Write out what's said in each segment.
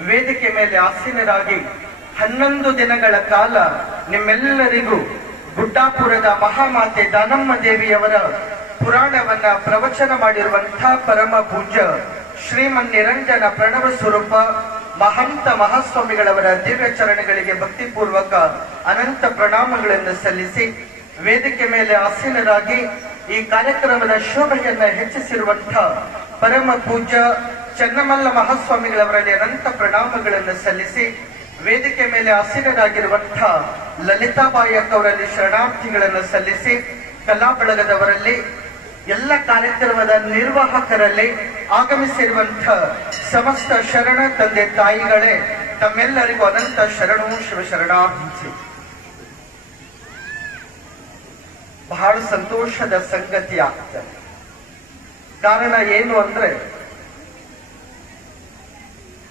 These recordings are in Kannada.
ವೇದಿಕೆ ಮೇಲೆ ಆಸೀನರಾಗಿ ಹನ್ನೊಂದು ದಿನಗಳ ಕಾಲ ನಿಮ್ಮೆಲ್ಲರಿಗೂ ಗುಡ್ಡಾಪುರದ ಮಹಾಮಾತೆ ದಾನಮ್ಮ ದೇವಿಯವರ ಪುರಾಣವನ್ನ ಪ್ರವಚನ ಮಾಡಿರುವಂತಹ ಪರಮ ಪೂಜ್ಯ ಶ್ರೀಮನ್ ನಿರಂಜನ ಪ್ರಣವ ಸ್ವರೂಪ ಮಹಂತ ಮಹಾಸ್ವಾಮಿಗಳವರ ದಿವ್ಯ ಚರಣಗಳಿಗೆ ಭಕ್ತಿಪೂರ್ವಕ ಅನಂತ ಪ್ರಣಾಮಗಳನ್ನು ಸಲ್ಲಿಸಿ ವೇದಿಕೆ ಮೇಲೆ ಆಸೀನರಾಗಿ ಈ ಕಾರ್ಯಕ್ರಮದ ಶೋಭೆಯನ್ನ ಹೆಚ್ಚಿಸಿರುವಂತಹ ಪರಮ ಪೂಜ್ಯ ಚನ್ನಮಲ್ಲ ಮಹಾಸ್ವಾಮಿಗಳವರಲ್ಲಿ ಅನಂತ ಪ್ರಣಾಮಗಳನ್ನು ಸಲ್ಲಿಸಿ ವೇದಿಕೆ ಮೇಲೆ ಆಸೀನರಾಗಿರುವಂತಹ ಲಲಿತಾಬಾಯಕ್ ಅವರಲ್ಲಿ ಶರಣಾರ್ಥಿಗಳನ್ನು ಸಲ್ಲಿಸಿ ಕಲಾ ಬಳಗದವರಲ್ಲಿ ಎಲ್ಲ ಕಾರ್ಯಕ್ರಮದ ನಿರ್ವಾಹಕರಲ್ಲಿ ಆಗಮಿಸಿರುವಂತಹ ಸಮಸ್ತ ಶರಣ ತಂದೆ ತಾಯಿಗಳೇ, ತಮ್ಮೆಲ್ಲರಿಗೂ ಅನಂತ ಶರಣವು ಶಿವ ಶರಣಾರ್ಥಿ ಬಹಳ ಸಂತೋಷದ ಸಂಗತಿ ಆಗ್ತದೆ. ಕಾರಣ ಏನು ಅಂದ್ರೆ,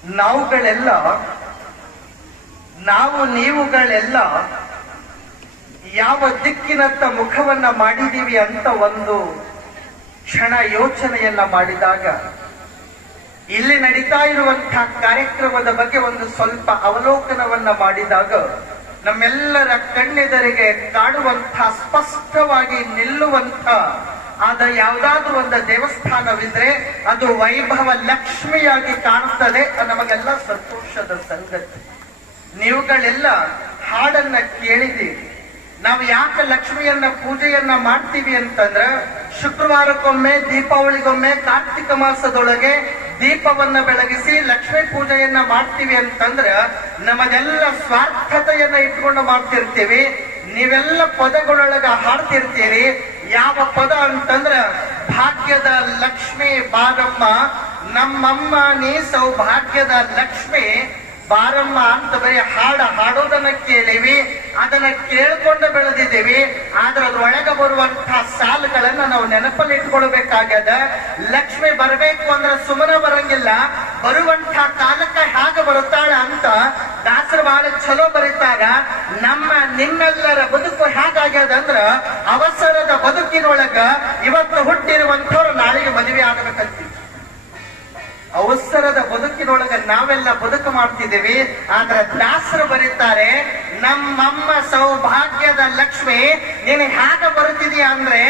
ನಾವುಗಳೆಲ್ಲ, ನಾವು ನೀವುಗಳೆಲ್ಲ ಯಾವ ದಿಕ್ಕಿನತ್ತ ಮುಖವನ್ನ ಮಾಡಿದೀವಿ ಅಂತ ಒಂದು ಕ್ಷಣ ಯೋಚನೆಯನ್ನ ಮಾಡಿದಾಗ, ಇಲ್ಲಿ ನಡೀತಾ ಇರುವಂತಹ ಕಾರ್ಯಕ್ರಮದ ಬಗ್ಗೆ ಒಂದು ಸ್ವಲ್ಪ ಅವಲೋಕನವನ್ನ ಮಾಡಿದಾಗ ನಮ್ಮೆಲ್ಲರ ಕಣ್ಣೆದರಿಗೆ ಕಾಣುವಂತ ಸ್ಪಷ್ಟವಾಗಿ ನಿಲ್ಲುವಂತ ಆದ ಯಾವ್ದಾದ್ರೂ ಒಂದು ದೇವಸ್ಥಾನವಿದ್ರೆ ಅದು ವೈಭವ ಲಕ್ಷ್ಮಿಯಾಗಿ ಕಾಣುತ್ತದೆ ನಮಗೆಲ್ಲ ಸಂತೋಷದ ಸಂಗತಿ. ನೀವುಗಳೆಲ್ಲ ಹಾಡನ್ನ ಕೇಳಿದ್ದೀವಿ ನಾವು ಯಾಕೆ ಲಕ್ಷ್ಮಿಯನ್ನ ಪೂಜೆಯನ್ನ ಮಾಡ್ತೀವಿ ಅಂತಂದ್ರ, ಶುಕ್ರವಾರಕ್ಕೊಮ್ಮೆ, ದೀಪಾವಳಿಗೊಮ್ಮೆ, ಕಾರ್ತಿಕ ಮಾಸದೊಳಗೆ ದೀಪವನ್ನ ಬೆಳಗಿಸಿ ಲಕ್ಷ್ಮಿ ಪೂಜೆಯನ್ನ ಮಾಡ್ತೀವಿ ಅಂತಂದ್ರ ನಮಗೆಲ್ಲ ಸ್ವಾರ್ಥತೆಯನ್ನ ಇಟ್ಕೊಂಡು ಮಾಡ್ತಿರ್ತೀವಿ. ನೀವೆಲ್ಲ ಪದಗಳೊಳಗ ಹಾಡ್ತಿರ್ತೀರಿ. ಯಾವ ಪದ ಅಂತಂದ್ರ, ಭಾಗ್ಯದ ಲಕ್ಷ್ಮಿ ಬಾರಮ್ಮ, ನಮ್ಮಮ್ಮ ನೀ ಸೌಭಾಗ್ಯದ ಲಕ್ಷ್ಮಿ ಬಾರಮ್ಮ ಅಂತ ಬರೀ ಹಾಡ ಹಾಡೋದನ್ನ ಕೇಳಿವಿ, ಅದನ್ನ ಕೇಳ್ಕೊಂಡು ಬೆಳೆದಿದ್ದೀವಿ. ಆದ್ರೆ ಅದ್ರೊಳಗ ಬರುವಂತಹ ಸಾಲುಗಳನ್ನ ನಾವು ನೆನಪಲ್ಲಿ ಇಟ್ಕೊಳ್ಬೇಕಾಗ್ಯದ. ಲಕ್ಷ್ಮಿ ಬರಬೇಕು ಅಂದ್ರೆ ಸುಮನ ಬರಂಗಿಲ್ಲ. ಬರುವಂತಹ ಕಾಲಕ್ಕೆ ಹೇಗೆ ಬರುತ್ತಾಳ ಅಂತ ನಮ್ಮ ನಿಮ್ಮೆಲ್ಲರ ಬದುಕು ಹೇಗಾಗ್ಯದ ಅಂದ್ರ ಅವಸರದ ಬದುಕಿನೊಳಗ ಇವತ್ತು ಹುಟ್ಟಿರುವಂಥವ್ರು ನಾಳೆಗೆ ಮದುವೆ ಆಗಬೇಕಂತೀವಿ. ಅವಸರದ ಬದುಕಿನೊಳಗ ನಾವೆಲ್ಲ ಬದುಕು ಮಾಡ್ತಿದ್ದೀವಿ, ಆದ್ರ ದಾಸರು ಬರೀತಾರೆ, ನಮ್ಮಮ್ಮ ಸೌಭಾಗ್ಯದ ಲಕ್ಷ್ಮಿ, ನೀನು ಹೇಗ ಬರುತ್ತಿದೀಯ ಅಂದ್ರೆ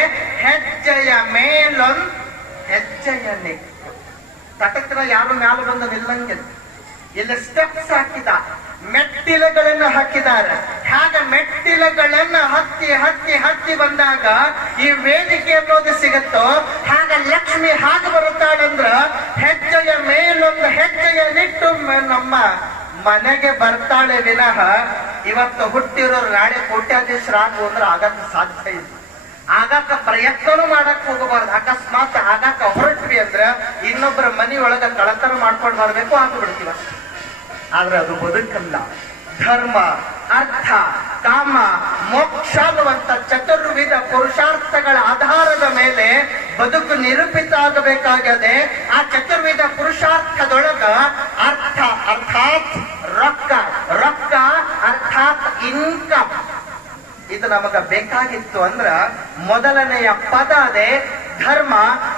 ಹೆಜ್ಜೆಯ ಮೇಲೊಂದ್ ಹೆಜ್ಜೆಯ ನೆಕ್ಕು. ತಟಕ್ರ ಯಾರು ಮ್ಯಾಲ ಬಂದು ನಿಲ್ಲಂಗಿಲ್ಲ. ಇಲ್ಲಿ ಸ್ಟೆಪ್ಸ್ ಹಾಕಿದ. ಮೆಟ್ಟಿಲುಗಳನ್ನು ಹಾಕಿದ್ದಾರೆ. ಹಾಗೆ ಮೆಟ್ಟಿಲುಗಳನ್ನ ಹತ್ತಿ ಹತ್ತಿ ಹತ್ತಿ ಬಂದಾಗ ಈ ವೇದಿಕೆ ಅನ್ನೋದು ಸಿಗುತ್ತೋ? ಹಾಗೆ ಲಕ್ಷ್ಮಿ ಹಾಗೆ ಬರುತ್ತಾಳಂದ್ರ ಹೆಜ್ಜೆಯ ಮೇಲೊಂದು ಹೆಜ್ಜೆಯ ನಿಟ್ಟು ನಮ್ಮ ಮನೆಗೆ ಬರ್ತಾಳೆ ವಿನಃ ಇವತ್ತು ಹುಟ್ಟಿರೋ ರಾಣಿ ಕೋಟ್ಯಾಧೀಶರಾಗು ಅಂದ್ರೆ ಆಗಕ್ಕೆ ಸಾಧ್ಯ ಇಲ್ಲ. ಆಗಾಕ ಪ್ರಯತ್ನನೂ ಮಾಡಕ್ ಹೋಗಬಾರ್ದು. ಅಕಸ್ಮಾತ್ ಆಗಾಕ ಹೊರಟ್ವಿ ಅಂದ್ರೆ ಇನ್ನೊಬ್ಬರ ಮನೆಯೊಳಗ ಕಳತನ ಮಾಡ್ಕೊಂಡು ಬರಬೇಕು ಹಾಕಿ ಬಿಡ್ತೀವ ಆದ್ರೆ ಅದು ಬದುಕಲ್ಲ. ಧರ್ಮ, ಅರ್ಥ, ಕಾಮ, ಮೋಕ್ಷ ಅನ್ನುವಂತ ಚತುರ್ವಿಧ ಪುರುಷಾರ್ಥಗಳ ಆಧಾರದ ಮೇಲೆ ಬದುಕು ನಿರೂಪಿತ ಆಗಬೇಕಾಗದೆ ಆ ಚತುರ್ವಿಧ ಪುರುಷಾರ್ಥದೊಳಗ ಅರ್ಥ, ಅರ್ಥಾತ್ ರೊಕ್ಕ ರೊಕ್ಕ, ಅರ್ಥಾತ್ ಇನ್ಕಮ್ ಇದು ನಮಗ ಬೇಕಾಗಿತ್ತು ಅಂದ್ರ ಮೊದಲನೆಯ ಪದ ಅದೇ ಧರ್ಮ,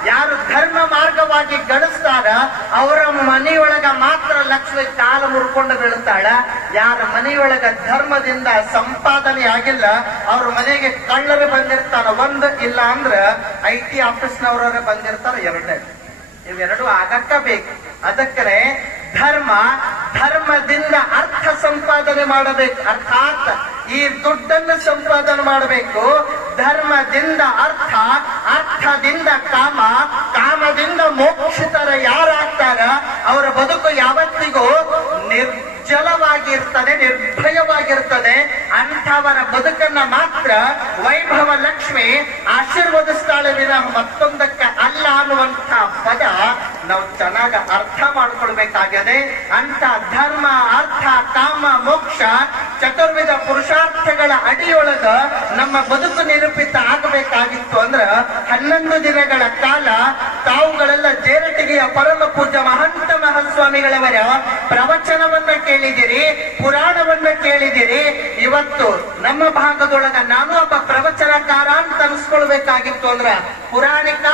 ಯಾರು ಧರ್ಮ ಮಾರ್ಗವಾಗಿ ಗಳಿಸ್ತಾರ ಅವರ ಮನೆಯೊಳಗ ಮಾತ್ರ ಲಕ್ಷ್ಮಿ ಕಾಲ ಮುರ್ಕೊಂಡು ಬೀಳ್ತಾಳ. ಯಾರ ಮನೆಯೊಳಗ ಧರ್ಮದಿಂದ ಸಂಪಾದನೆ ಆಗಿಲ್ಲ, ಅವ್ರ ಮನೆಗೆ ಕಳ್ಳರು ಬಂದಿರ್ತಾರ. ಒಂದ್ ಇಲ್ಲ ಅಂದ್ರ ಐ ಟಿ ಬಂದಿರ್ತಾರ ಎರಡೇ. ಇವೆರಡು ಆಗಕ್ಕ ಬೇಕು. ಅದಕ್ಕೆ ಧರ್ಮ, ಧರ್ಮದಿಂದ ಅರ್ಥ ಸಂಪಾದನೆ ಮಾಡಬೇಕು. ಅರ್ಥಾತ್ ಈ ದುಡ್ಡನ್ನು ಸಂಪಾದನೆ ಮಾಡಬೇಕು. ಧರ್ಮದಿಂದ ಅರ್ಥ, ಅರ್ಥದಿಂದ ಕಾಮ, ಕಾಮದಿಂದ ಮೋಕ್ಷಿತರ ಯಾರಾಗ್ತಾರ, ಅವರ ಬದುಕು ಯಾವತ್ತಿಗೂ ನಿರ್ಜಲವಾಗಿರ್ತದೆ, ನಿರ್ಭಯವಾಗಿರ್ತದೆ. ಅಂಥವರ ಬದುಕನ್ನ ಮಾತ್ರ ವೈಭವ ಲಕ್ಷ್ಮಿ ಆಶೀರ್ವದಿಸ್ತಾಳೆ ವಿನ ಮತ್ತೊಂದಕ್ಕೆ ಅಲ್ಲ ಅನ್ನುವಂಥ ಪದ ನಾವು ಚೆನ್ನಾಗಿ ಅರ್ಥ ಮಾಡ್ಕೊಳ್ಬೇಕಾಗಿದೆ ಅಂತ ಧರ್ಮ, ಅರ್ಥ, ಕಾಮ, ಮೋಕ್ಷ, ಚತುರ್ವಿಧ ಪುರುಷಾರ್ಥಗಳ ಅಡಿಯೊಳಗ ನಮ್ಮ ಬದುಕು ನಿರೂಪಿತ ಆಗಬೇಕಾಗಿತ್ತು ಅಂದ್ರ ಹನ್ನೊಂದು ದಿನಗಳ ಕಾಲ ತಾವುಗಳೆಲ್ಲ ಜೇರಟಿಗೆಯ ಪರಮ ಪೂಜ ಮಹಂತ ಮಹಾಸ್ವಾಮಿಗಳವರ ಪ್ರವಚನವನ್ನ ಕೇಳಿದಿರಿ, ಪುರಾಣವನ್ನ ಕೇಳಿದಿರಿ. ಇವತ್ತು ನಮ್ಮ ಭಾಗದೊಳಗ ನಾನು ಒಬ್ಬ ಪ್ರವಚನಕಾರ ಅಂತ ಅನ್ಸ್ಕೊಳ್ಬೇಕಾಗಿತ್ತು ಅಂದ್ರ ಪುರಾಣಿಕ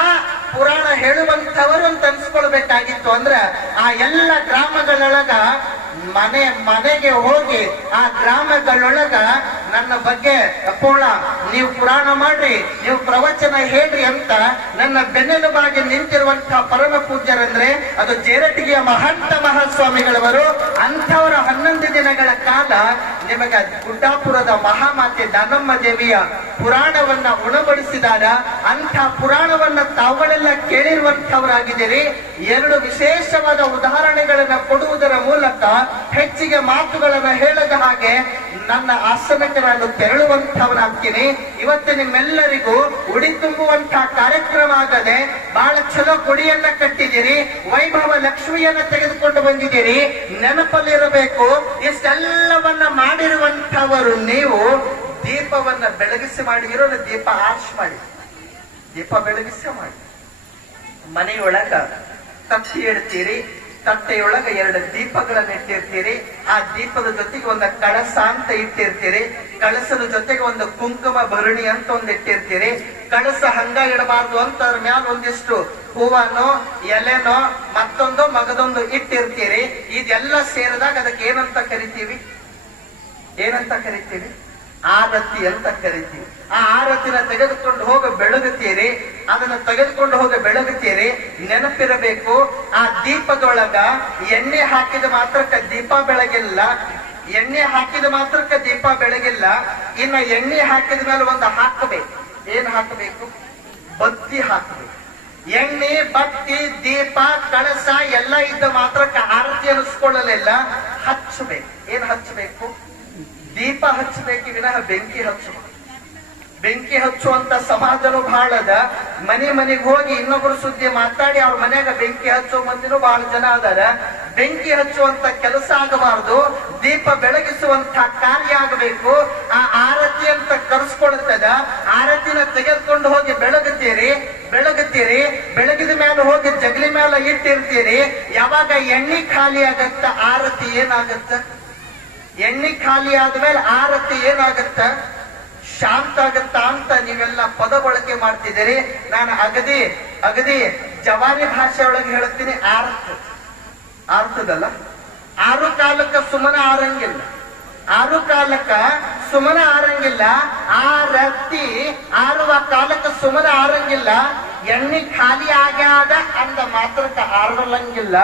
ಪುರಾಣ ಹೇಳುವಂತವರು ಅಂತ ಅನ್ಸ್ಕೊಳ್ಬೇಕಾಗಿತ್ತು ಅಂದ್ರ ಆ ಎಲ್ಲ ಗ್ರಾಮಗಳೊಳಗ ಮನೆ ಮನೆಗೆ ಹೋಗಿ ಆ ಗ್ರಾಮಗಳೊಳಗ ನನ್ನ ಬಗ್ಗೆ ಅಪ್ಪೋಳ, ನೀವು ಪುರಾಣ ಮಾಡ್ರಿ, ನೀವು ಪ್ರವಚನ ಹೇಳ್ರಿ ಅಂತ ನನ್ನ ಬೆನ್ನೆಲುಬಾಗಿ ನಿಂತಿರುವಂತ ಪರಮ ಪೂಜ್ಯರಂದ್ರೆ ಅದು ಜೇರಟಿಗೆಯ ಮಹಂತ ಮಹಾಸ್ವಾಮಿಗಳವರು. ಅಂಥವರ ಹನ್ನೊಂದು ದಿನಗಳ ಕಾಲ ನಿಮಗೆ ಗುಡ್ಡಾಪುರದ ಮಹಾಮಾತೆ ದಾನಮ್ಮ ದೇವಿಯ ಪುರಾಣವನ್ನ ಉಣಬಡಿಸಿದಾಗ ಅಂಥ ಪುರಾಣವನ್ನ ತಾವುಗಳೆಲ್ಲ ಕೇಳಿರುವಂತವರಾಗಿದ್ದೀರಿ ಎರಡು ವಿಶೇಷವಾದ ಉದಾಹರಣೆಗಳನ್ನ ಕೊಡುವುದರ ಮೂಲಕ ಹೆಚ್ಚಿಗೆ ಮಾತುಗಳನ್ನ ಹೇಳದ ಹಾಗೆ ನನ್ನ ಆಶ್ರಮಕ್ಕೆ ನಾನು ತೆರಳುವಂತವನಾಗ್ತೀನಿ ಇವತ್ತು ನಿಮ್ಮೆಲ್ಲರಿಗೂ ಉಡಿ ತುಂಬುವಂತಹ ಕಾರ್ಯಕ್ರಮ ಆಗದೆ ಬಹಳ ಚಲೋ ಗುಡಿಯನ್ನ ಕಟ್ಟಿದ್ದೀರಿ, ವೈಭವ ಲಕ್ಷ್ಮಿಯನ್ನ ತೆಗೆದುಕೊಂಡು ಬಂದಿದ್ದೀರಿ. ನೆನಪಲ್ಲಿರಬೇಕು, ಇಷ್ಟೆಲ್ಲವನ್ನ ಮಾಡಿರುವಂತವರು ನೀವು. ದೀಪವನ್ನ ಬೆಳಗಿಸಿ ಮಾಡಿದಿರೋ ದೀಪ ಆಶ್ ಮಾಡಿ. ದೀಪ ಬೆಳಗಿಸಿ ಮಾಡಿ. ಮನೆಯೊಳಗ ತಪ್ಪಿ ಇಡ್ತೀರಿ ತಟ್ಟೆಯೊಳಗ ಎರಡು ದೀಪಗಳನ್ನ ಇಟ್ಟಿರ್ತೀರಿ. ಆ ದೀಪದ ಜೊತೆಗೆ ಒಂದು ಕಳಸ ಅಂತ ಇಟ್ಟಿರ್ತೀರಿ. ಕಳಸದ ಜೊತೆಗೆ ಒಂದು ಕುಂಕುಮ ಭರಣಿ ಅಂತ ಒಂದು ಇಟ್ಟಿರ್ತೀರಿ. ಕಳಸ ಹಂಗ ಇಡಬಾರ್ದು ಅಂತ ಅದ್ರ ಮ್ಯಾಲ ಒಂದಿಷ್ಟು ಹೂವನೋ, ಎಲೆನೋ, ಮತ್ತೊಂದು ಮಗದೊಂದು ಇಟ್ಟಿರ್ತೀರಿ. ಇದೆಲ್ಲ ಸೇರಿದಾಗ ಅದಕ್ಕೆ ಏನಂತ ಕರಿತೀವಿ? ಏನಂತ ಕರಿತೀವಿ? ಆರತಿ ಅಂತ ಕರಿತೀವಿ. ಆ ಆರತಿನ ತೆಗೆದುಕೊಂಡು ಹೋಗ ಬೆಳಗುತ್ತೀರಿ. ಅದನ್ನ ತೆಗೆದುಕೊಂಡು ಹೋಗ ಬೆಳಗುತ್ತೀರಿ. ನೆನಪಿರಬೇಕು. ಆ ದೀಪದೊಳಗ ಎಣ್ಣೆ ಹಾಕಿದ ಮಾತ್ರಕ್ಕೆ ದೀಪ ಬೆಳಗಿಲ್ಲ. ಎಣ್ಣೆ ಹಾಕಿದ ಮಾತ್ರಕ್ಕೆ ದೀಪ ಬೆಳಗಿಲ್ಲ. ಇನ್ನ ಎಣ್ಣೆ ಹಾಕಿದ ಮೇಲೆ ಒಂದು ಹಾಕಬೇಕು. ಏನ್ ಹಾಕಬೇಕು? ಬತ್ತಿ ಹಾಕಬೇಕು. ಎಣ್ಣೆ, ಬತ್ತಿ, ದೀಪ, ಕಳಸ ಎಲ್ಲ ಇದ್ದ ಮಾತ್ರಕ್ಕೆ ಆರತಿ ಅನಿಸ್ಕೊಳ್ಳಲಿಲ್ಲ. ಹಚ್ಚಬೇಕು. ಏನ್ ಹಚ್ಚಬೇಕು? ದೀಪ ಹಚ್ಚಬೇಕು, ವಿನಃ ಬೆಂಕಿ ಹಚ್ಚಬೇಕು ಬೆಂಕಿ ಹಚ್ಚುವಂತ ಸಮಾಜನು ಬಹಳದ ಮನೆ ಮನೆಗೆ ಹೋಗಿ ಇನ್ನೊಬ್ಬರು ಸುದ್ದಿ ಮಾತಾಡಿ, ಅವ್ರ ಮನ್ಯಾಗ ಬೆಂಕಿ ಹಚ್ಚೋ ಮಂದಿನೂ ಬಹಳ ಜನ ಅದಾರ. ಬೆಂಕಿ ಹಚ್ಚುವಂತ ಕೆಲಸ ಆಗಬಾರದು. ದೀಪ ಬೆಳಗಿಸುವಂತ ಕಾರ್ಯ ಆಗಬೇಕು. ಆ ಆರತಿ ಅಂತ ಕರೆಸ್ಕೊಳ್ತದ. ಆರತಿನ ತೆಗೆದುಕೊಂಡು ಹೋಗಿ ಬೆಳಗುತ್ತೀರಿ ಬೆಳಗುತ್ತೀರಿ. ಬೆಳಗಿದ ಮೇಲೆ ಹೋಗಿ ಜಗಲಿ ಮೇಲೆ ಇಟ್ಟಿರ್ತೀರಿ. ಯಾವಾಗ ಎಣ್ಣೆ ಖಾಲಿ ಆಗತ್ತ, ಆರತಿ ಏನಾಗತ್ತ? ಎಣ್ಣೆ ಖಾಲಿ ಆದ್ಮೇಲೆ ಆರತಿ ಏನಾಗತ್ತ? ಶಾಂತ ಆಗತ್ತ ಅಂತ ನೀವೆಲ್ಲ ಪದ ಬಳಕೆ ಮಾಡ್ತಿದ್ದೀರಿ. ನಾನು ಅಗದಿ ಅಗದಿ ಜವಾನಿ ಭಾಷೆ ಒಳಗೆ ಹೇಳ್ತೀನಿ ಆರತ್. ಆರ್ತದಲ್ಲ? ಆರು ಕಾಲಕ್ಕ ಸುಮನ ಆರಂಗಿಲ್ಲ. ಆರು ಕಾಲಕ್ಕ ಸುಮನ ಆರಂಗಿಲ್ಲ. ಆ ರತ್ತಿ ಆರುವ ಕಾಲಕ್ಕ ಸುಮನ ಆರಂಗಿಲ್ಲ. ಎಣ್ಣೆ ಖಾಲಿ ಆಗ್ಯಾದ ಅಂದ ಮಾತ್ರಕ್ಕ ಆರಲಂಗಿಲ್ಲ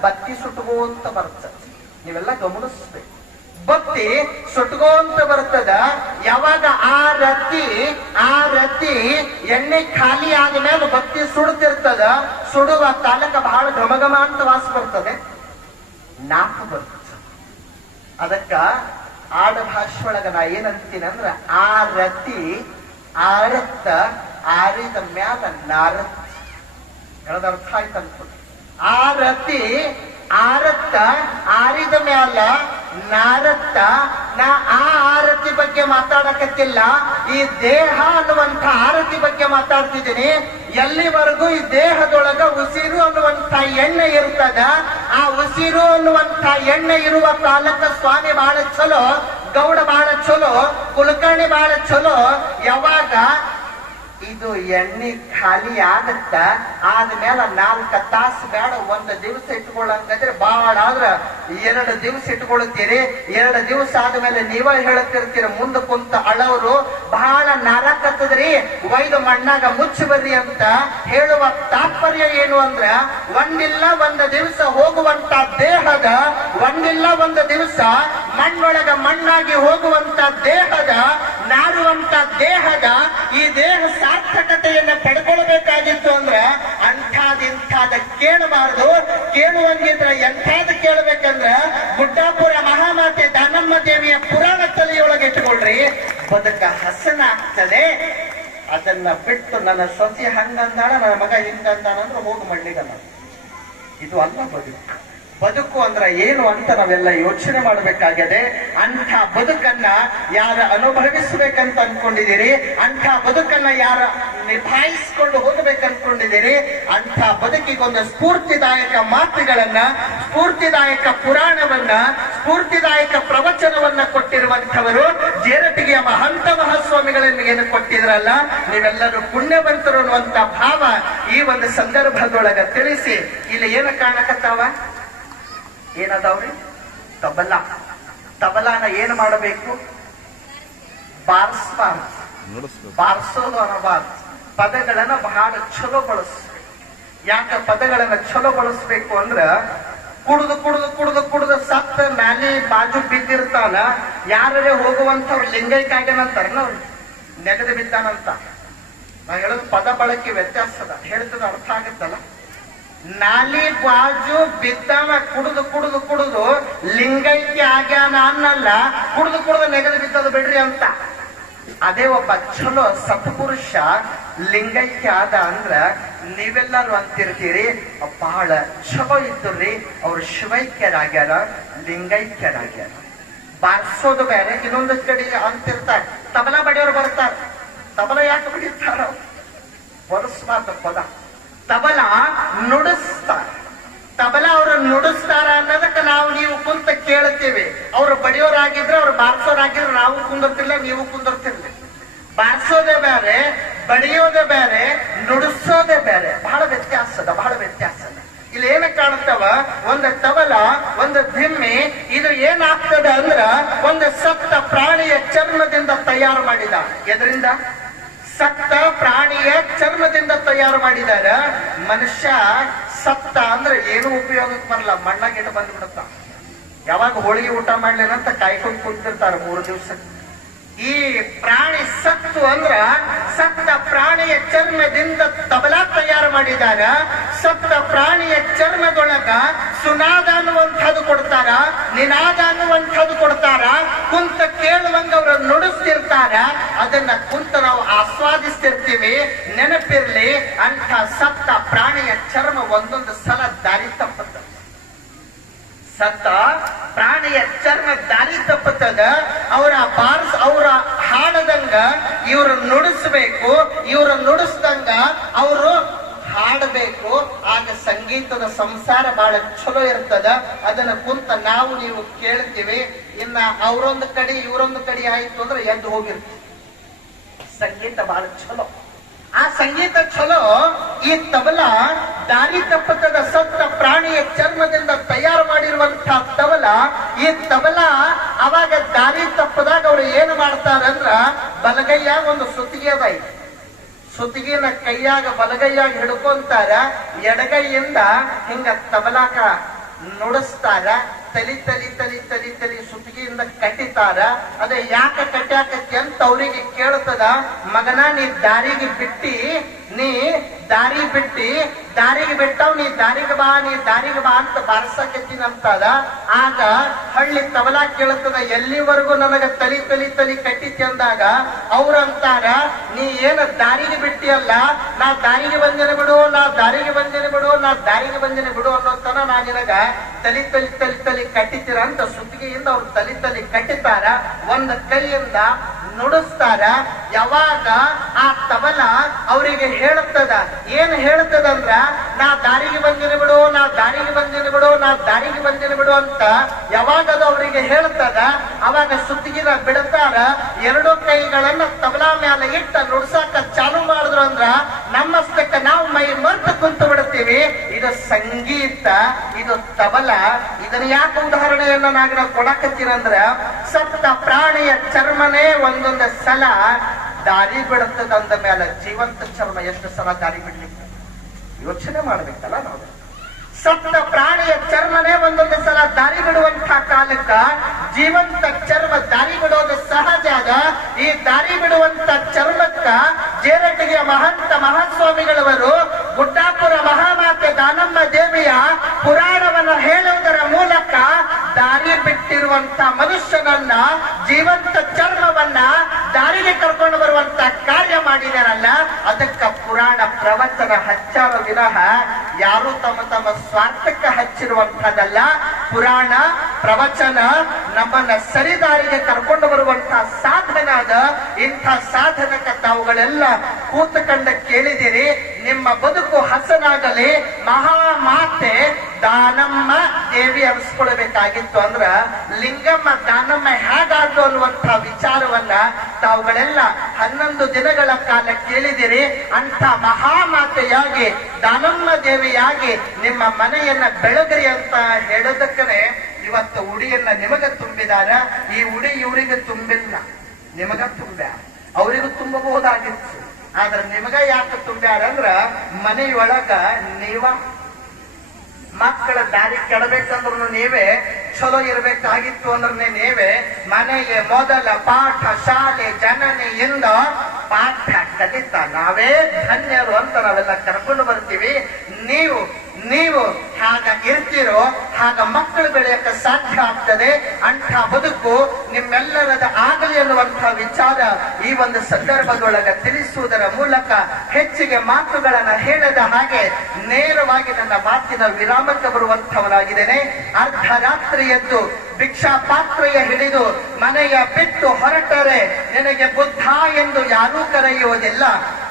ಬತ್ತಿ ಸುಟ್ಕೋಂತ ಬರ್ತ ನೀವೆಲ್ಲ ಗಮನಿಸ್ಬೇಕು. ಬತ್ತಿ ಸುಟ್ಕೊಂತ ಬರ್ತದ. ಯಾವಾಗ ಆ ರತ್ತಿ ಆ ರತ್ತಿ ಎಣ್ಣೆ ಖಾಲಿ ಆದ್ಮೇಲೆ ಬತ್ತಿ ಸುಡ್ತಿರ್ತದ, ಸುಡುವ ತಾಲಕ ಬಹಳ ಘಮಘಮ ಅಂತ ವಾಸ ಬರ್ತದೆ. ನಾಕು ಬರ್ತದೆ ಅದಕ್ಕ ಆಡ ಭಾಷೆ ಒಳಗ ನಾ ಏನಂತೀನಂದ್ರ ಆ ರತಿ ಆರತ್ತ ಆರಿದ ಮ್ಯಾಲ ನಾರತ್ ಹೇಳದ ಅರ್ಥ ಆಯ್ತು ಅನ್ಕೊಂಡು ಆ ರತಿ ಆರತ್ತ ಆರಿದ ಮ್ಯಾಲ ನಾರತ್ತ, ನಾ ಆ ಆರತಿ ಬಗ್ಗೆ ಮಾತಾಡಕತ್ತಿಲ್ಲ, ಈ ದೇಹ ಅನ್ನುವಂಥ ಆರತಿ ಬಗ್ಗೆ ಮಾತಾಡ್ತಿದ್ದೀನಿ. ಎಲ್ಲಿವರೆಗೂ ಈ ದೇಹದೊಳಗ ಉಸಿರು ಅನ್ನುವಂಥ ಎಣ್ಣೆ ಇರ್ತದ, ಆ ಉಸಿರು ಅನ್ನುವಂಥ ಎಣ್ಣೆ ಇರುವ ಕಾಲಕ್ಕ ಸ್ವಾಮಿ ಬಹಳ ಚಲೋ, ಗೌಡ ಬಹಳ ಚಲೋ, ಕುಲಕರ್ಣಿ ಬಹಳ ಚಲೋ, ಯಾವಾಗ ಇದು ಎಣ್ಣೆ ಖಾಲಿ ಆಗತ್ತ, ಆದ್ಮೇಲೆ ನಾಲ್ಕ ತಾಸು ಬೇಡ, ಒಂದ್ ದಿವಸ ಇಟ್ಕೊಳ್ಳಂಗಂದ್ರೆ ಬಾಳ ಆದ್ರ ಎರಡು ದಿವಸ ಇಟ್ಕೊಳ್ತೀರಿ. ಎರಡು ದಿವಸ ಆದ್ಮೇಲೆ ನೀವ ಹೇಳತ್ತಿರ್ತೀರ ಮುಂದ ಕುಂತ ಅಳವರು ಬಹಳ ನಾರಾಕತ್ತದ್ರಿ, ಒಯ್ದು ಮಣ್ಣಾಗ ಮುಚ್ಚಿ ಬರ್ರಿ ಅಂತ ಹೇಳುವ ತಾತ್ಪರ್ಯ ಏನು ಅಂದ್ರ, ಒಂದಿಲ್ಲ ಒಂದು ದಿವಸ ಹೋಗುವಂತ ದೇಹದ, ಒಂದಿಲ್ಲ ಒಂದು ದಿವಸ ಮಣ್ಣೊಳಗ ಮಣ್ಣಾಗಿ ಹೋಗುವಂತ ದೇಹದ, ನಾರುವಂತ ದೇಹದ ಈ ದೇಹ ಸಾರ್ಥಕತೆಯನ್ನ ಪಡ್ಕೊಳ್ಬೇಕಾಗಿತ್ತು ಅಂದ್ರ ಅಂಥಾದಿಂಥಾದ ಕೇಳಬಾರದು. ಕೇಳುವಂಗಿದ್ರ ಎಂಥಾದ ಕೇಳಬೇಕಂದ್ರ ಗುಡ್ಡಾಪುರ ಮಹಾಮಾತೆ ದಾನಮ್ಮ ದೇವಿಯ ಪುರಾಣ ತಲೆಯೊಳಗೆ ಇಟ್ಕೊಳ್ರಿ. ಬದುಕ ಹಸನಾಗ್ತದೆ ಅದನ್ನ ಬಿಟ್ಟು ನನ್ನ ಸೊಸೆ ಹಂಗಂದಾಳ, ನನ್ನ ಮಗ ಹಿಂಗಂದಾಳ ಅಂದ್ರೆ ಹೋಗಿ ಮಣ್ಣಿಗಲ್ಲ ಇದು ಅಲ್ಲ ಬದುಕು. ಬದುಕು ಅಂದ್ರೆ ಏನು ಅಂತ ನಾವೆಲ್ಲ ಯೋಚನೆ ಮಾಡಬೇಕಾಗಿದೆ. ಅಂಥ ಬದುಕನ್ನ ಯಾರ ಅನುಭವಿಸಬೇಕಂತ ಅನ್ಕೊಂಡಿದ್ದೀರಿ? ಅಂಥ ಬದುಕನ್ನ ಯಾರ ನಿಭಾಯಿಸ್ಕೊಂಡು ಹೋಗ್ಬೇಕು ಅನ್ಕೊಂಡಿದ್ದೀರಿ ಅಂತ ಬದುಕಿಗೊಂದು ಸ್ಫೂರ್ತಿದಾಯಕ ಮಾತುಗಳನ್ನ, ಸ್ಫೂರ್ತಿದಾಯಕ ಪುರಾಣವನ್ನ, ಸ್ಫೂರ್ತಿದಾಯಕ ಪ್ರವಚನವನ್ನ ಕೊಟ್ಟಿರುವಂತವರು ಜೇರಟಿಗೆಯ ಮಹಂತ ಮಹಾಸ್ವಾಮಿಗಳು ಏನು ಕೊಟ್ಟಿದ್ರಲ್ಲ? ನೀವೆಲ್ಲರೂ ಪುಣ್ಯವಂತರು ಅನ್ನುವಂತ ಭಾವ ಈ ಒಂದು ಸಂದರ್ಭದೊಳಗ ತಿಳಿಸಿ. ಇಲ್ಲಿ ಏನು ಕಾಣಕತ್ತಾವ? ಏನದಾವ್ರಿ? ತಬಲ. ತಬಲಾನ ಏನು ಮಾಡಬೇಕು? ಬಾರಿಸ್ಬಾರ್ದು. ಬಾರಿಸೋದು ಅನ್ನಬಾರ್ದು. ಪದಗಳನ್ನ ಬಹಳ ಚಲೋ ಬಳಸ್ಬೇಕು. ಯಾಕ ಪದಗಳನ್ನ ಚಲೋ ಬಳಸ್ಬೇಕು ಅಂದ್ರ ಕುಡ್ದು ಕುಡ್ದು ಕುಡ್ದು ಕುಡ್ದು ಸತ್ತ ಮ್ಯಾಲೆ ಬಾಜು ಬಿದ್ದಿರ್ತಾನ ಯಾರೇ ಹೋಗುವಂಥವ್ರು ಲಿಂಗೈಕಾಗ್ಯನಂತಾರ ಅವ್ರು. ನೆಗದು ಬಿದ್ದಾನಂತ. ನಾ ಹೇಳೋದು ಪದ ಬಳಕೆ ವ್ಯತ್ಯಾಸ ಅದ ಹೇಳ್ತದ ಅರ್ಥ ಆಗುತ್ತಲ್ಲ? ನಾಲಿ ಬಾಜು ಬಿದ್ದವ ಕುಡಿದು ಕುಡಿದು ಕುಡಿದು ಲಿಂಗೈಕ್ಯ ಆಗ್ಯಾನ ಅನ್ನಲ್ಲ, ಕುಡಿದು ಕುಡಿದು ನೆಗದು ಬಿದ್ದದು ಬಿಡ್ರಿ ಅಂತ. ಅದೇ ಒಬ್ಬ ಚಲೋ ಸತ್ಪುರುಷ ಲಿಂಗೈಕ್ಯ ಆದ ಅಂದ್ರ ನೀವೆಲ್ಲರೂ ಅಂತಿರ್ತೀರಿ ಬಹಳ ಚಲೋ ಇದ್ರಿ ಅವ್ರು ಶಿವೈಕ್ಯರಾಗ್ಯಾರ, ಲಿಂಗೈಕ್ಯರಾಗ್ಯಾರ. ಬಾರಿಸೋದು ಬೇರೆ, ಇನ್ನೊಂದು ಕಡೆ ಅಂತಿರ್ತಾರೆ. ತಬಲಾ ಬಡಿಯೋರು ಬರ್ತಾರೆ. ತಬಲ ಯಾಕೆ ಬಡಿತಾರ ಬರಸ್ಬಾರ್ದು ಪದ. ತಬಲ ನುಡಿಸ್ತಾರ. ತಬಲ ಅವ್ರ ನುಡಿಸ್ತಾರ ಅನ್ನೋದಕ್ಕೆ ನಾವು ನೀವು ಕುಂತ ಕೇಳ್ತೀವಿ. ಅವ್ರು ಬಡಿಯೋರಾಗಿದ್ರೆ ಅವ್ರು ಬಾರಿಸೋರಾಗಿದ್ರೆ ನಾವು ಕುಂದರ್ತಿಲ್ಲ, ನೀವು ಕುಂದರ್ತಿರ್ಲಿ. ಬಾರಿಸೋದೇ ಬೇರೆ, ಬಡಿಯೋದೇ ಬೇರೆ, ನುಡಿಸೋದೇ ಬೇರೆ. ಬಹಳ ವ್ಯತ್ಯಾಸ ಅದ ಬಹಳ ವ್ಯತ್ಯಾಸ ಅದ ಇಲ್ಲಿ ಏನ ಕಾಣ್ತವ ಒಂದು ತಬಲ, ಒಂದು ದಿಮ್ಮಿ ಇದು ಏನಾಗ್ತದೆ ಅಂದ್ರ ಒಂದು ಸಪ್ತ ಪ್ರಾಣಿಯ ಚರ್ಮದಿಂದ ತಯಾರು ಮಾಡಿದ. ಎದರಿಂದ? ಸತ್ತ ಪ್ರಾಣಿಯ ಚರ್ಮದಿಂದ ತಯಾರು ಮಾಡಿದಾರ, ಮನುಷ್ಯ ಸತ್ತ ಅಂದ್ರೆ ಏನು ಉಪಯೋಗಕ್ಕೆ ಬರಲ್ಲ ಮಣ್ಣಾಗಿಟ್ಟು ಬಂದ್ಬಿಡುತ್ತ. ಯಾವಾಗ ಹೋಳಿಗೆ ಊಟ ಮಾಡ್ಲೇನಂತ ಕಾಯ್ಕೊಂಡು ಕುಂತಿರ್ತಾರ ಮೂರು ದಿವಸ ಈ ಪ್ರಾಣಿ ಸತ್ತು ಅಂದ್ರ ಸತ್ತ ಪ್ರಾಣಿಯ ಚರ್ಮದಿಂದ ತಬಲಾ ತಯಾರು ಮಾಡಿದಾರ ಸತ್ತ ಪ್ರಾಣಿಯ ಚರ್ಮದೊಳಗ ಸುನಾದ ಅನ್ನುವಂಥದ್ದು ಕೊಡ್ತಾರ, ನಿನಾದ ಅನ್ನುವಂಥದ್ದು ಕೊಡ್ತಾರ. ಕುಂತ ಕೇಳುವಂಗ ಅವ್ರು ನುಡಿಸ್ತಿರ್ತಾರ. ಅದನ್ನ ಕುಂತ ನಾವು ಆಸ್ವಾದಿಸ್ತಿರ್ತೀವಿ, ನೆನಪಿರ್ಲಿ. ಅಂತ ಸತ್ತ ಪ್ರಾಣಿಯ ಚರ್ಮ ಒಂದೊಂದು ಸಲ ದಾರಿ ತಪ್ಪುತ್ತೆ ಸತ್ತ ಪ್ರಾಣಿಯ ಚರ್ಮ ದಾರಿ ತಪ್ಪುತ್ತದ, ಅವರ ಪಾರ್ಸ್ ಅವರ ಹಾಡದಂಗ ಇವರು ನುಡಿಸ್ಬೇಕು, ಇವ್ರು ನುಡಿಸ್ದಂಗ ಅವರು ಹಾಡಬೇಕು. ಆಗ ಸಂಗೀತದ ಸಂಸಾರ ಬಹಳ ಚಲೋ ಇರ್ತದ. ಅದನ್ನ ಕುಂತ ನಾವು ನೀವು ಕೇಳ್ತೀವಿ. ಇನ್ನ ಅವರೊಂದು ಕಡೆ, ಇವರೊಂದು ಕಡೆ ಆಯ್ತು ಅಂದ್ರೆ ಎದ್ದು ಹೋಗಿರ್ತೀವಿ. ಸಂಗೀತ ಬಹಳ ಚಲೋ ಆ ಸಂಗೀತ ಚಲೋ ಈ ತಬಲ ದಾರಿ ತಪ್ಪತದ ಸತ್ತ ಪ್ರಾಣಿಯ ಚರ್ಮದಿಂದ ತಯಾರು ಮಾಡಿರುವಂತಹ ತಬಲ, ಈ ತಬಲ ಅವಾಗ ದಾರಿ ತಪ್ಪದಾಗ ಅವ್ರು ಏನು ಮಾಡ್ತಾರಂದ್ರ ಬಲಗೈಯಾಗ ಒಂದು ಸುತ್ತಿಗೆ ಅದ ಐತಿ. ಸುತ್ತಿಗೆನ ಕೈಯಾಗ ಬಲಗೈಯಾಗ ಹಿಡ್ಕೊಂತಾರ, ಎಡಗೈಯಿಂದ ಹಿಂಗ ತಬಲಾಕ ನುಡಿಸ್ತಾರ, ತಲಿ ತಲಿ ತಲಿ ತಲಿ ತಲಿ ಸುತ್ತಿಗೆಯಿಂದ ಕಟ್ಟಿತಾರ. ಅದೇ ಯಾಕೆ ಕಟ್ಟಾಕತ್ತಿ ಅಂತ ಅವ್ರಿಗೆ ಕೇಳ್ತದ, ಮಗನ ನೀ ದಾರಿಗೆ ಬಿಟ್ಟಿ, ನೀ ದಾರಿ ಬಿಟ್ಟಿ ದಾರಿಗೆ ಬಿಟ್ಟವ್ ನೀ ದಾರಿಗೆ ಬಾ, ನೀ ದಾರಿಗೆ ಬಾ ಅಂತ ಬಾರ್ಸಕತ್ತೀನಂತದ ಆಗ ಹಳ್ಳಿ ತಬಲಾ ಕೇಳ್ತದ ಎಲ್ಲಿವರೆಗೂ ನನಗ ತಲಿ ತಲಿ ತಲಿ ಕಟ್ಟಿತಿ ಅಂದಾಗ ಅವ್ರಂತಾರ ನೀ ಏನ ದಾರಿಗೆ ಬಿಟ್ಟಿಯಲ್ಲ, ನಾ ದಾರಿಗೆ ಬಂದಿನ ಬಿಡು, ನಾ ದಾರಿಗೆ ಬಂದಿನ ಬಿಡು, ನಾ ದಾರಿಗೆ ಬಂದಿನ ಬಿಡು ಅನ್ನೋತನ ನಾ ನಿನಗ ತಲಿ ತಲಿ ತಲಿ ತಲಿ ಕಟ್ಟಿತೀರ ಅಂತ ಸುತ್ತಿಗೆಯಿಂದ ಅವ್ರು ತಲಿ ತಲಿ ಕಟ್ಟಿತಾರ. ಒಂದ್ ಕೈಯಿಂದ ನುಡಿಸ್ತಾರ, ಯಾವಾಗ ಆ ತಬಲ ಅವರಿಗೆ ಹೇಳುತ್ತದ? ಏನ್ ಹೇಳುತ್ತದಂದ್ರ ನಾ ದಾರಿಗೆ ಬಂದಿನ ಬಿಡು, ನಾ ದಾರಿಗೆ ಬಂದಿನ ಬಿಡು, ನಾ ದಾರಿಗೆ ಬಂದಿನ ಬಿಡು ಅಂತ ಯಾವಾಗ ಅದು ಅವರಿಗೆ ಹೇಳ್ತದ ಅವಾಗ ಸುತ್ತಿಗಿನ ಬಿಡ್ತಾರ, ಎರಡು ಕೈಗಳನ್ನ ತಬಲಾ ಮ್ಯಾಲ ಇಟ್ಟ ನುಡ್ಸಾಕ ಚಾಲು ಮಾಡಿದ್ರು ಅಂದ್ರ ನಮ್ಮಸ್ತಕ್ಕ ನಾವು ಮೈ ಮರ್ತು ಕುಂತು ಬಿಡುತ್ತೇವೆ ಇದು ಸಂಗೀತ, ಇದು ತಬಲ. ಇದನ್ನ ಯಾಕೆ ಉದಾಹರಣೆಯನ್ನ ನಾಗ ನಾವು ಕೊಡಕತ್ತೀರಂದ್ರ ಸತ್ತ ಪ್ರಾಣಿಯ ಚರ್ಮನೇ ಒಂದೊಂದು ಸಲ ದಾರಿ ಬಿಡುತ್ತದಂದ ಮೇಲೆ ಜೀವಂತ ಚರ್ಮ ಎಷ್ಟು ಸಲ ದಾರಿ ಬಿಡ್ಲಿಕ್ಕೆ ಯೋಚನೆ ಮಾಡ್ಬೇಕಲ್ಲ ನಾವು. ಸತ್ತ ಪ್ರಾಣಿಯ ಚರ್ಮನೇ ಒಂದೊಂದು ಸಲ ದಾರಿ ಬಿಡುವಂತಹ ಕಾಲಕ್ಕ, ಜೀವಂತ ಚರ್ಮ ದಾರಿ ಬಿಡೋದು ಸಹಜ ಅದ ಈ ದಾರಿ ಬಿಡುವಂತ ಚರ್ಮಕ್ಕ ಜೇರಟಗಿಯ ಮಹಂತ ಮಹಾಸ್ವಾಮಿಗಳವರು, ಗುಡ್ಡಾಪುರ ಮಹಾಮಾತೆ ದಾನಮ್ಮ ದೇವಿಯ ಪುರಾಣವನ್ನು ಹೇಳುವುದರ ಮೂಲಕ ದಾರಿ ಬಿಟ್ಟಿರುವಂತ ಮನುಷ್ಯನನ್ನ, ಜೀವಂತ ಚರ್ಮವನ್ನ ದಾರಿಗೆ ಕರ್ಕೊಂಡು ಬರುವಂತ ಕಾರ್ಯ ಮಾಡಿದಾರಲ್ಲ, ಅದಕ್ಕ ಪುರಾಣ ಪ್ರವಚನ ಹಚ್ಚಾರ ವಿನಃ ಯಾರು ತಮ್ಮ ತಮ್ಮ ಸ್ವಾರ್ಥಕ್ಕೆ ಹಚ್ಚಿರುವಂತಹದಲ್ಲ ಪುರಾಣ, ಪ್ರವಚನ ನಮ್ಮನ್ನ ಸರಿದಾರಿಗೆ ಕರ್ಕೊಂಡು ಬರುವಂತಹ ಸಾಧನ ಅದ ಇಂಥ ಸಾಧನಕ್ಕೆ ತಾವುಗಳೆಲ್ಲ ಕೂತುಕೊಂಡ ಕೇಳಿದಿರಿ. ನಿಮ್ಮ ಬದುಕು ಹಸನಾಗಲಿ. ಮಹಾಮಾತೆ ದಾನಮ್ಮ ದೇವಿ ಅನಿಸ್ಕೊಳ್ಬೇಕಾಗಿತ್ತು ಅಂದ್ರ, ಲಿಂಗಮ್ಮ, ದಾನಮ್ಮ ಹೇಗಾದ್ರು ಅನ್ನುವಂತ ವಿಚಾರವನ್ನ ತಾವುಗಳೆಲ್ಲ ಹನ್ನೊಂದು ದಿನಗಳ ಕಾಲ ಕೇಳಿದಿರಿ. ಅಂತ ಮಹಾಮಾತೆಯಾಗಿ, ದಾನಮ್ಮ ದೇವಿಯಾಗಿ ನಿಮ್ಮ ಮನೆಯನ್ನ ಬೆಳಗ್ರಿ ಅಂತ ಹೇಳೋದಕ್ಕನೆ ಇವತ್ತು ಉಡಿಯನ್ನ ನಿಮಗ ತುಂಬಿದಾರ. ಈ ಉಡಿ ಇವರಿಗೆ ತುಂಬಿಲ್ಲ. ನಿಮಗ ತುಂಬ್ಯಾರ ಅವರಿಗೂ ತುಂಬಬಹುದಾಗಿತ್ತು. ಆದ್ರೆ ನಿಮಗ ಯಾಕೆ ತುಂಬ್ಯಾರ ಅಂದ್ರ ಮನೆಯೊಳಗ ನೀವ ಮಕ್ಕಳ ದಾರಿ ಕೆಡಬೇಕಂದ್ರು ನೀವೇ, ಚಲೋ ಇರ್ಬೇಕಾಗಿತ್ತು ಅಂದ್ರೆ ನೀವೇ, ಮನೆಗೆ ಮೊದಲ ಪಾಠ, ಶಾಲೆ ಜನನೆಯಿಂದ ಪಾಠ ಕಲಿತ ನಾವೇ ಧನ್ಯರು ಅಂತ ನಾವೆಲ್ಲ ಕರ್ಕೊಂಡು ಬರ್ತೀವಿ. ನೀವು ನೀವು ಹಾಗ ಇರ್ತೀರೋ ಹಾಗ ಮಕ್ಕಳು ಬೆಳೆಯಕ್ಕೆ ಸಾಧ್ಯ ಆಗ್ತದೆ ಅಂಥ ಬದುಕು ನಿಮ್ಮೆಲ್ಲರದ ಆಗಲಿ ಅನ್ನುವಂಥ ವಿಚಾರ ಈ ಒಂದು ಸಂದರ್ಭದೊಳಗ ತಿಳಿಸುವುದರ ಮೂಲಕ ಹೆಚ್ಚಿಗೆ ಮಾತುಗಳನ್ನ ಹೇಳದ ಹಾಗೆ ನೇರವಾಗಿ ನನ್ನ ಮಾತಿನ ವಿರಾಮಕ್ಕೆ ಬರುವಂತವನಾಗಿದ್ದೇನೆ ಅರ್ಧರಾತ್ರಿ ಎದ್ದು ಭಿಕ್ಷಾ ಪಾತ್ರೆಯ ಹಿಡಿದು ಮನೆಯ ಬಿಟ್ಟು ಹೊರಟರೆ ನಿನಗೆ ಬುದ್ಧ ಎಂದು ಯಾರೂ ಕರೆಯುವುದಿಲ್ಲ.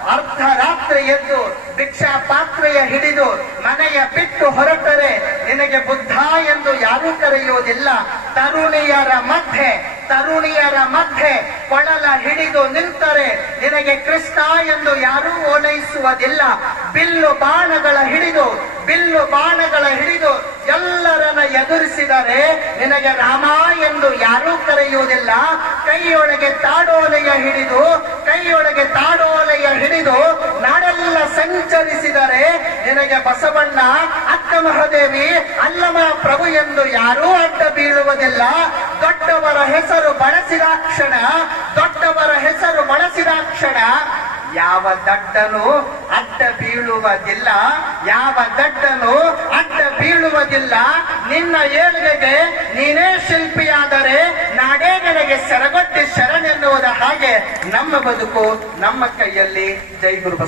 ಅರ್ಧರಾತ್ರಿ ಎದ್ದು ಭಿಕ್ಷಾ ಪಾತ್ರೆಯ ಹಿಡಿದು ಮನೆಯ ಬಿಟ್ಟು ಹೊರಟರೆ ನಿನಗೆ ಬುದ್ಧ ಎಂದು ಯಾರೂ ಕರೆಯುವುದಿಲ್ಲ, ತರುಣಿಯರ ಮಧ್ಯೆ ತರುಣಿಯರ ಮಧ್ಯೆ ಕೊಳಲ ಹಿಡಿದು ನಿಂತರೆ, ನಿನಗೆ ಕೃಷ್ಣ ಎಂದು ಯಾರೂ ಓಲೈಸುವುದಿಲ್ಲ. ಬಿಲ್ಲು ಬಾಣಗಳ ಹಿಡಿದು, ಬಿಲ್ಲು ಬಾಣಗಳ ಹಿಡಿದು ಎಲ್ಲರನ್ನ ಎದುರಿಸಿದರೆ ನಿನಗೆ ರಾಮ ಎಂದು ಯಾರೂ ಕರೆಯುವುದಿಲ್ಲ. ಕೈಯೊಳಗೆ ತಾಡೋಲೆಯ ಹಿಡಿದು, ಕೈಯೊಳಗೆ ತಾಡೋಲೆಯ ಹಿಡಿದು ನಾಡೆಲ್ಲ ಸಂಚರಿಸಿದರೆ ನಿನಗೆ ಬಸವಣ್ಣ ಅಕ್ಕ ಮಹಾದೇವಿ ಅಲ್ಲಮ ಪ್ರಭು ಎಂದು ಯಾರೂ ಅಡ್ಡ ಬೀಳುವುದಿಲ್ಲ. ದೊಡ್ಡವರ ಹೆಸರು ಬಳಸಿದ ಕ್ಷಣ ದೊಡ್ಡವರ ಹೆಸರು ಬಳಸಿದ ಕ್ಷಣ ಯಾವ ದಡ್ಡನು ಅಡ್ಡ ಬೀಳುವುದಿಲ್ಲ, ಯಾವ ದಡ್ಡನು ಅಡ್ಡ ಬೀಳುವುದಿಲ್ಲ. ನಿನ್ನ ಏಳಿಗೆಗೆ ನೀನೇ ಶಿಲ್ಪಿಯಾದರೆ ನಾಡೇ ನನಗೆ ಸೆರಗೊಟ್ಟಿ ಶರಣೆನ್ನುವುದ ಹಾಗೆ ನಮ್ಮ ಬದುಕು ನಮ್ಮ ಕೈಯಲ್ಲಿ. ಜೈ ಗುರು